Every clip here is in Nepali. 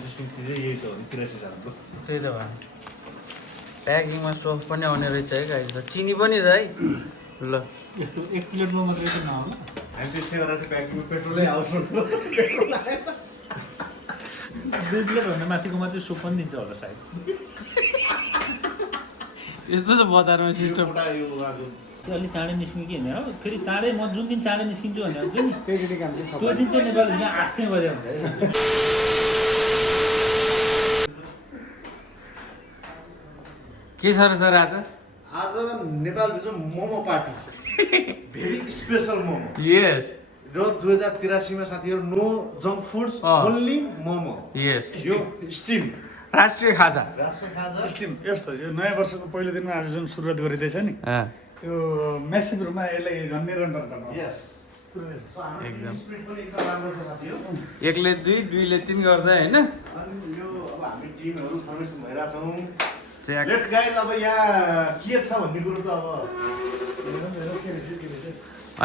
इन्ट्रेस्टिङ चिजै यही त हो नि 83 सालको। त्यही त भयो प्याकिङमा सफ्ट पनि आउने रहेछ है गाइस र चिनी पनि छ है ल यस्तो 1 प्लेटमा मात्रै त नआउला हामी त्यसै गरेर प्याकिङमा पेट्रोलै आउँछ पेट्रोल आएन 2 प्लेटभन्दा माथिकोमा चाहिँ सुप पनि दिन्छ होला सायद यस्तो छ बजारमा सिस्टम एउटा यो उहाँको चाहिँ अलिक चाँडै निस्किनु कि होइन हो फेरि चाँडै म जुन दिन चाँडै निस्किन्छु भने हुन्छ नि केटी काम चाहिँ त्यो दिन चाहिँ नेपाल 8 बजे हुन्छ है के छ र सर आज आज नेपालभित्र momo party very special momo yes र 2083 मा साथीहरु no junk foods only momo yes यो स्टिम राष्ट्रिय खाजा राष्ट्रिय खाजा स्टिम यस्तो यो नयाँ वर्षको पहिलो दिनमा आज जुन सुरुवात गरिँदैछ नि यो मेसिङ रुममा यसलाई झन् निरन्तरता यस एकदम। स्पिड पनि एकदम राम्रो छ साथीहरु 1 ले 2 2 ले 3 गर्दा हैन अनि यो अब हामी टिमहरु फर्मेसन भइरा छौं चेक लेट्स गाइज अब यहाँ के छ भन्ने कुरो त अब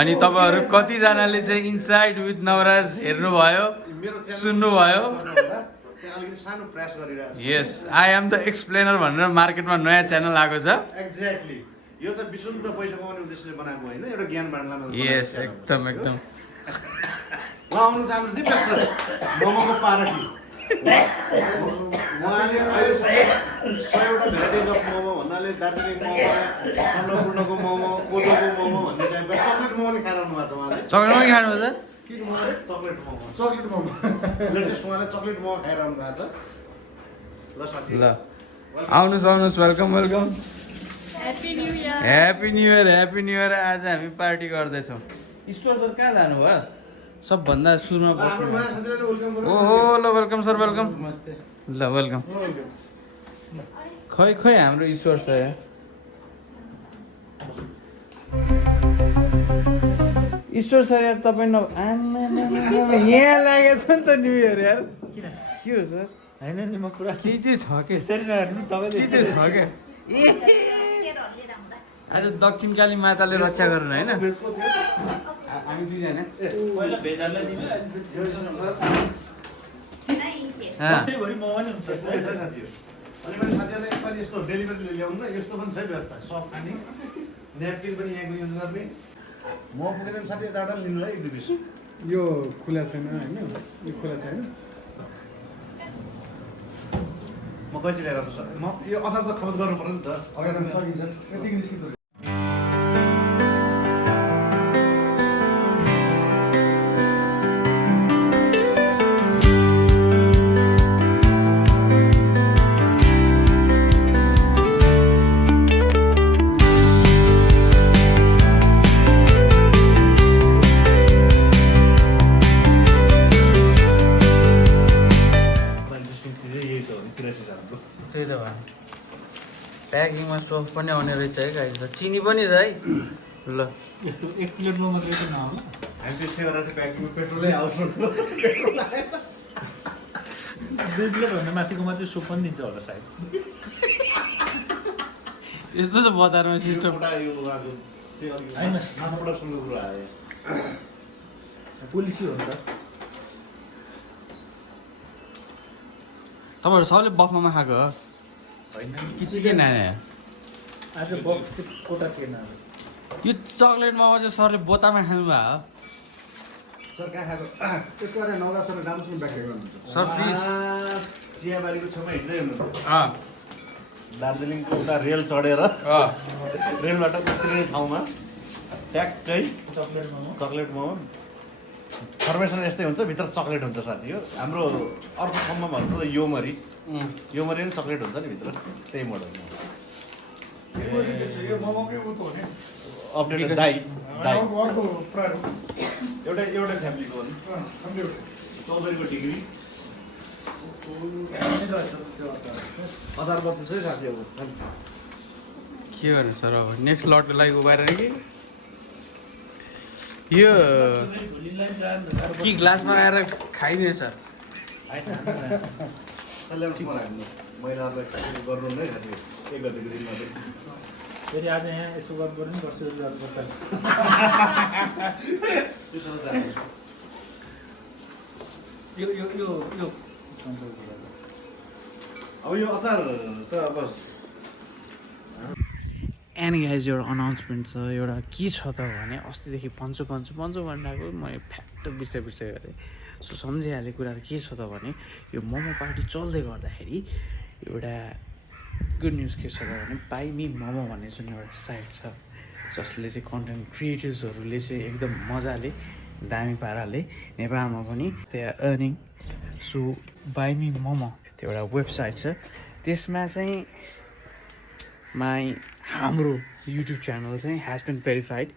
अनि तपाईहरु कति जनाले चाहिँ इनसाइड विथ नवराज हेर्नु भयो मेरो च्यानल सुन्नु भयो त्यहाँ अलिकति सानो प्रयास गरिरहेको छु yes I am the explainer भनेर मार्केटमा नयाँ च्यानल आएको छ एक्ज्याक्टली यो चाहिँ विशुद्ध पैसा कमाउने उद्देश्यले बनाएको होइन एउटा ज्ञान बाँड्नलाई यस एकदम एकदम म आउनु चाहन्छु दिपेश मोमोको पार्टी उहाँले अहिलेसम्म 100वटा भेराइटिज अफ मोमो भन्नाले दार्जिलिङ मोमो अन्नपूर्णको मोमो कोदोको मोमो भन्ने टाइपको चक्लेट मोमो नि खाइरहनु भएको छ उहाँले चक्लेटमै खानु छ के मोमो चक्लेट मोमो लेटेस्ट उहाँले चक्लेट मोमो खाइरहनु भएको छ ल साथी ल आउनुहोस् आउनुहोस् welcome welcome happy new year happy new year आज हामी पार्टी गर्दैछौँ ईश्वर सर कहाँ जानुभयो सबभन्दा सुरुमा हाम्रो नयाँ साथीहरूले वेलकम गर्नु ओहो ल वेलकम सर वेलकम ल वेलकम खै खै हाम्रो ईश्वर सर यहाँ ईश्वर सर यार तपाईँ न यहाँ लागेछ नि त न्यू इयर यार के हो सर होइन नि म पुरा के चाहिँ छ के यसरी नहेर्नु तपाईँले के चाहिँ छ क्या आज दक्षिणकाली माताले रक्षा गरून् होइन भेजको थियो हामी दुईजना पहिला भेजहरूलाई दिनु यो सर कसैभरि मोमो नि हुन्छ अनि मैले साथीहरूलाई यसपालि यस्तो डेलिभरी ल्याउनु न यस्तो पनि छ व्यवस्था सफ खाने न्यापकिन पनि यहाँको युज गर्ने म पुगेर पनि साथी यताबाट लिनु ल एक दुई पिस यो खुला छैन होइन यो खुला छैन म कहिले ल्याएर आउँछु सर म यो अचार त खपत गर्नु पर्यो नि त अगाडि सकिन्छ यतिकै निस्किँदो त्यही त भयो प्याकिङमा सफ्ट पनि आउने रहेछ है गाइस र चिनी पनि छ है ल यस्तो 1 प्लेटमा मात्रै त नआउला हामी त्यसै गरेर प्याकिङमा पेट्रोलै आउँछ पेट्रोल आएन 2 प्लेटभन्दा माथिकोमा चाहिँ सुप पनि दिन्छ होला सायद यस्तो छ बजारमा सिस्टम एउटा यो उहाँको त्यो होइन। माछा प्रोडक्सनको कुरो आयो पोलिसी हो नि त तपाईँहरू सबले बफमा खाएको हो होइन कि के नानी आज बक्स कोटा थिएन यो चक्लेट मोमो चाहिँ सरले बोतामा खानु भयो सर कहाँ खाएको त्यसको बारे नवराजले राम्रोसँग व्याख्या गर्नुहुन्छ सर प्लिज चियाबारीको छेउमा हिँड्दै हुनुहुन्छ अँ दार्जिलिङको उता रेल चढेर अँ रेलबाट उत्रिने ठाउँमा ट्याक्कै chocolate momo chocolate momo formation यस्तै हुन्छ भित्र चक्लेट हुन्छ साथी हो हाम्रो अर्को ठाउँमा भन्छ त योमरी योमरी पनि चक्लेट हुन्छ नि भित्र त्यही मोडल यो मोमोकै उ त हो नि अपडेट दाई दाई अर्को प्राइड एउटा फ्यामिलीको हो नि चौधरीको डिग्री हजार 25 है साथी अब के गर्नु सर अब नेक्स्ट लटको लागि उभाएर कि यो कि ग्लासमा आएर खाइदिने सर महिलाहरूलाई गर्नु नै साथी के गरेको दिनमा चाहिँ फेरि आज यहाँ यसो गर्नु पर्ने वर्ष गर्नुपर्छ त्यसो त यो यो यो यो अब यो अचार त अब एन्ड गाइज एउटा अनाउन्समेन्ट छ एउटा के छ त भने अस्तिदेखि भन्छु भनिरहेको मैले फ्याक्ट बिर्साइ गरेँ सो सम्झिहालेँ कुराहरू के छ त भने यो मोमो पार्टी चल्दै गर्दाखेरि एउटा गुड न्युज के छ त भने बाई मी मोमो भन्ने जुन एउटा साइट छ जसले चाहिँ कन्टेन्ट क्रिएटर्सहरूले चाहिँ एकदम मजाले दामी पाराले नेपालमा पनि they are earning so buy me momo त्यो एउटा वेबसाइट छ त्यसमा चाहिँ हाम्रो युट्युब च्यानल चाहिँ has been verified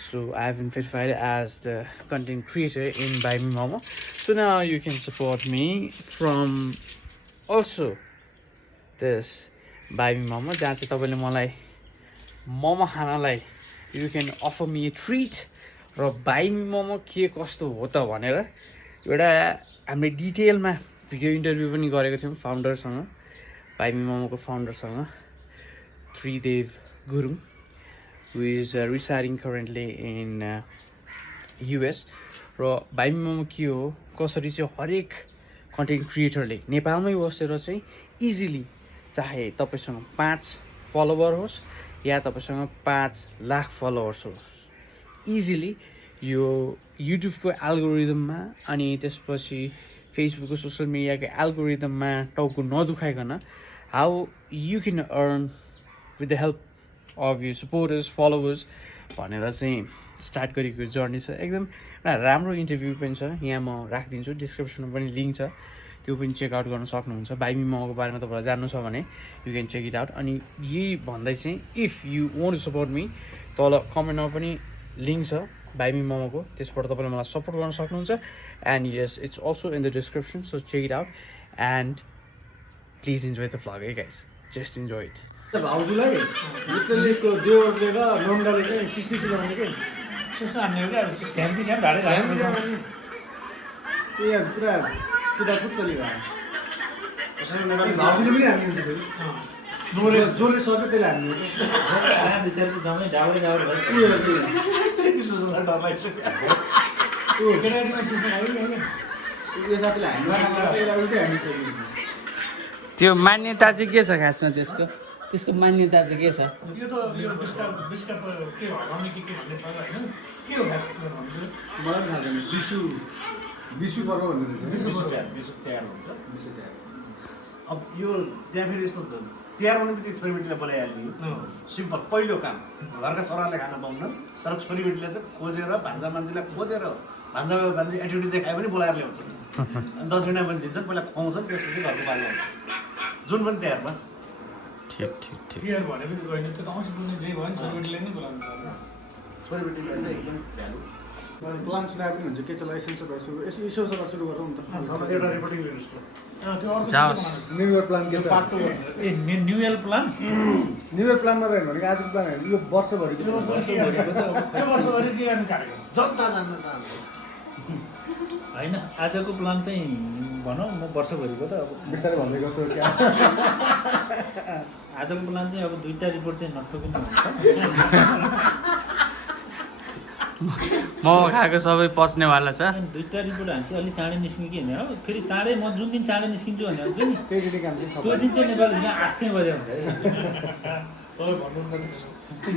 so I have been verified as the content creator in buy me momo so now you can support me from also this buy me momo जहाँ चाहिँ तपाईँले मलाई मोमो खानलाई you can offer me a treat र बाई मी मोमो के कस्तो हो त भनेर एउटा हामीले डिटेलमा भिडियो इन्टरभ्यू पनि गरेको थियौँ फाउन्डरसँग बाई मी मोमोको फाउन्डरसँग Tridev Guru, who is residing currently in US. र बाई मी मोमो के हो कसरी चाहिँ हरेक कन्टेन्ट क्रिएटरले नेपालमै बसेर चाहिँ इजिली चाहे तपाईँसँग 5 फलोवर होस् या तपाईँसँग 5 लाख फलोवर्स होस् इजिली यो युट्युबको एल्गोरिदममा अनि त्यसपछि फेसबुकको सोसियल मिडियाको एल्गोरिदममा टाउको नदुखाइकन how you can earn with the help of your supporters, followers भनेर चाहिँ स्टार्ट गरेको जर्नी छ एकदम एउटा राम्रो इन्टरभ्यू पनि छ यहाँ म राखिदिन्छु डिस्क्रिप्सनमा पनि लिङ्क छ त्यो पनि चेकआउट गर्न सक्नुहुन्छ बाई मी मोमोको बारेमा तपाईँलाई जान्नु छ भने you can check it out अनि यही भन्दै चाहिँ if you want to support me तल कमेन्टमा पनि लिङ्क छ बाई मी मोमोको त्यसबाट तपाईँले मलाई सपोर्ट गर्न सक्नुहुन्छ and yes it's also in the description so check it out and please enjoy the vlog hey guys just enjoy it भाउजूलाई लिटरलीको देवरले र नोङ्गाले चाहिँ सिस्टी लगाउने के सुस्नु हान्ने हो क्या ध्यान ढाडे यहाँ पुरा कुदाकुद चलिरहेको भाउजूले पनि हान्नुहुन्छ फेरि जसले सक्यो त्यसले हान्ने यो साथीले हान्नु उल्टै हानिसक्यो त्यो मान्यता चाहिँ के छ खासमा त्यसको मान्यता चाहिँ के छ यो त यो बिस्का के हराउने के भन्ने छ होइन के हो खास मलाई पनि थाहा छैन विशु पर्व भन्ने रहेछ विशु तिहार हुन्छ अब यो त्यहाँ फेरि यस्तो हुन्छ तिहार भने बित्तिकै छोरीबेटीलाई बोलाइहाल्ने सिम्पल पहिलो काम घरका छोराले खान पाउन तर छोरीबेटीले चाहिँ खोजेर भान्जा मान्छेलाई खोजेर भान्जा एटिट्युड देखायो भने बोलाएर ल्याउँछ अनि दक्षिणा पनि दिन्छन् पहिला खुवाउँछन् त्यसपछि घरको बाल्नु हुन्छ जुन पनि तिहारमा ठिक क्लियर भनेपछि गएन त्यो त आउँछ बोल्ने जे भयो नि छोरीबेटीले नै बोलाउनु छोरीबेटीलाई चाहिँ एकदम भ्यालु प्लान सुनाए पनि हुन्छ के छ लाइसेन्सबाट यसो सुरु गरौँ न त एउटा रिपोर्टिङ लिनुहोस् त्यो अर्को जाओस्। न्यु इयर प्लान के छ ए new year plan new year प्लानमा रहेन भने आजको प्लान होइन यो वर्षभरिको त्यो वर्षभरि के गर्ने कार्यक्रम छ जनता जान्न चाहन्छ होइन आजको प्लान चाहिँ भनौँ म वर्षभरिको त अब बिस्तारै भन्दै गर्छु क्या आजको प्लान चाहिँ अब 2टा रिपोर्ट चाहिँ नठोकिनु हुन्छ मोमो खाएको सबै पच्नेवाला छ 2टा रिपोर्ट हान्छ अलिक चाँडै निस्किनु कि होइन हो फेरि चाँडै म जुन दिन चाँडै निस्किन्छु भने हुन्छ नि त्यही काम चाहिँ त्यो दिन चाहिँ नेपाल हुन 8 बजे हुन्छ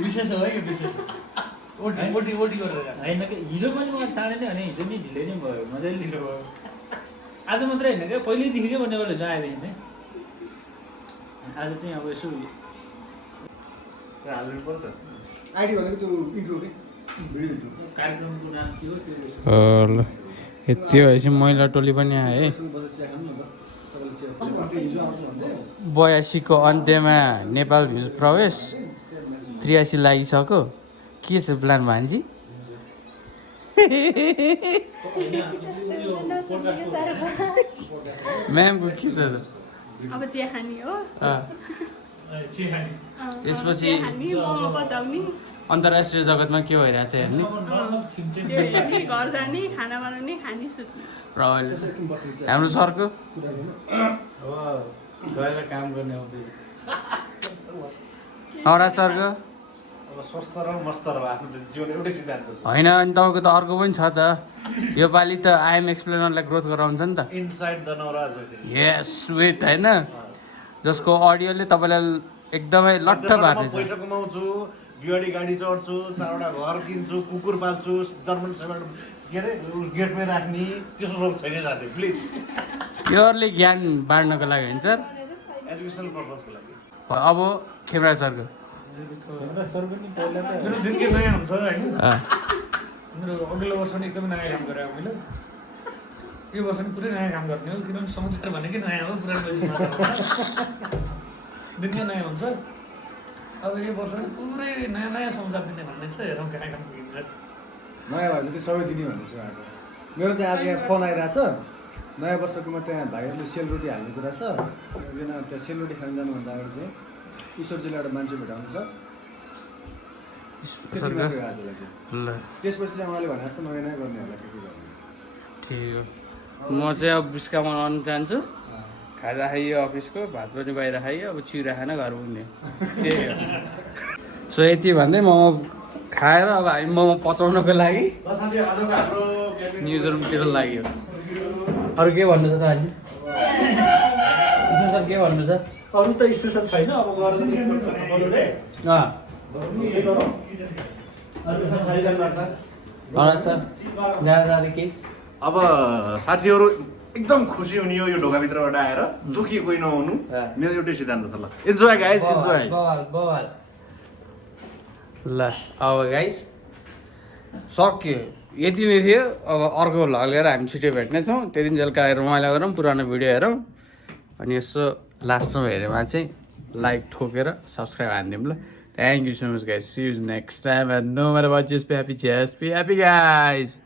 विशेष हो है यो विशेष ओटी गरेर होइन कि हिजो पनि मलाई चाँडै नै भने हिजो नि ढिलै नै भयो मजाले ढिलो भयो आज मात्रै होइन क्या पहिल्यैदेखि क्या म नेपाल हुन आएदेखि नै आज चाहिँ अब यसो हाल्नु पर्छ आइडी भनेको त्यो इन्ट्रो के भिडियो इन्ट्रो कार्यक्रमको नाम के हो त्यो ल त्यो भएपछि महिला टोली पनि आयो है चिया खानु न त तपाईँले चिया हिजो आउँछु भन्दै 82 को अन्त्यमा नेपाल भ्युज प्रवेश 83 लागिसक्यो के छ प्लान भान्जी म्यामको के छ त अब चिया खाने हो त्यसपछि मोमो बजाउने अन्तर्राष्ट्रिय जगतमा के भइरहेछ हेर्ने त्यो हेर्ने घर जाने खाना बनाउने खाने सुत्ने र अहिले हाम्रो सरको गएर काम गर्ने नौरा सरको स्वस्थ र मस्त रह आफ्नो जीवन एउटै सिद्धान्त छ होइन अनि तपाईँको त अर्को पनि छ त यो पालि त आइएम एक्सप्लेनरलाई ग्रोथ गराउँछ नि त inside the Navraj yes with होइन जसको अडियोले तपाईँलाई एकदमै लट्ठ पार्दैछ पैसा कमाउँछु बिहाडी गाडी चढ्छु 4वटा घर किन्छु कुकुर पाल्छु जर्मन सेभर्ड के अरे गेटमै राख्ने त्यसो सोच छैन साथी प्लिज प्योरली ज्ञान बाँड्नको लागि हुन्छ एजुकेसनल पर्पजको लागि अब खेमराज सरको एउटा सर पनि पहिला त मेरो दिनकै नयाँ हुन्छ होइन अँ, मेरो अघिल्लो वर्ष नि एकदमै नयाँ काम गरेँ मैले यो वर्ष नि पुरै नयाँ काम गर्ने हो किनभने समाचार भनेकै नयाँ हो पुरानो दिनकै नयाँ हुन्छ अब यो वर्ष नि पुरै नयाँ नयाँ समाचार दिने भन्ने छ हेरौँ कहाँ काम पुगिन्छ नयाँ भए चाहिँ सबै दिने भन्ने छ आएको मेरो चाहिँ आज यहाँ फोन आइरहेछ नयाँ वर्षकोमा त्यहाँ भाइहरूले सेलरोटी हाल्ने कुरा छ किन त्यहाँ सेलरोटी खान जानुभन्दा अगाडि चाहिँ ईश्वरजीलाई एउटा मान्छे भेटाउनु छ त्यति मात्रै हो आजलाई चाहिँ ल त्यसपछि चाहिँ उहाँले भने जस्तो नयाँ नयाँ गर्ने होला के गर्ने ठिक हो म चाहिँ अब बिस्का मनाउनु चाहन्छु खाजा खाइयो अफिसको भात पनि बाहिर खाइयो अब चिउरा खान घर पुग्ने त्यही हो सो यति भन्दै मोमो खाएर अब हामी मोमो पचाउनको लागि साथी आजको हाम्रो न्युज रुमतिर लाग्यो अरू के भन्नु छ त अहिले सर के भन्नु छ अरू त स्पेसल छैन अब गएर अँ सर जाँदा जाँदै के अब साथीहरू एकदम खुसी हुने हो यो ढोकाभित्रबाट आएर दुखी कोही नहुनु मेरो एउटै सिद्धान्त छ ल इन्जोय गाइज इन्जोय बवाल ल अब गाइस सक्यो यति नै थियो अब अर्को भ्लग लिएर हामी छिटो भेट्नेछौँ त्यो दिन बेलुका रमाइलो गरौँ पुरानो भिडियो हेरौँ अनि यसो लास्टमा हेरेमा चाहिँ लाइक ठोकेर सब्सक्राइब हानिदिउँ ल thank you so much guys see you next time and no matter what just be happy guys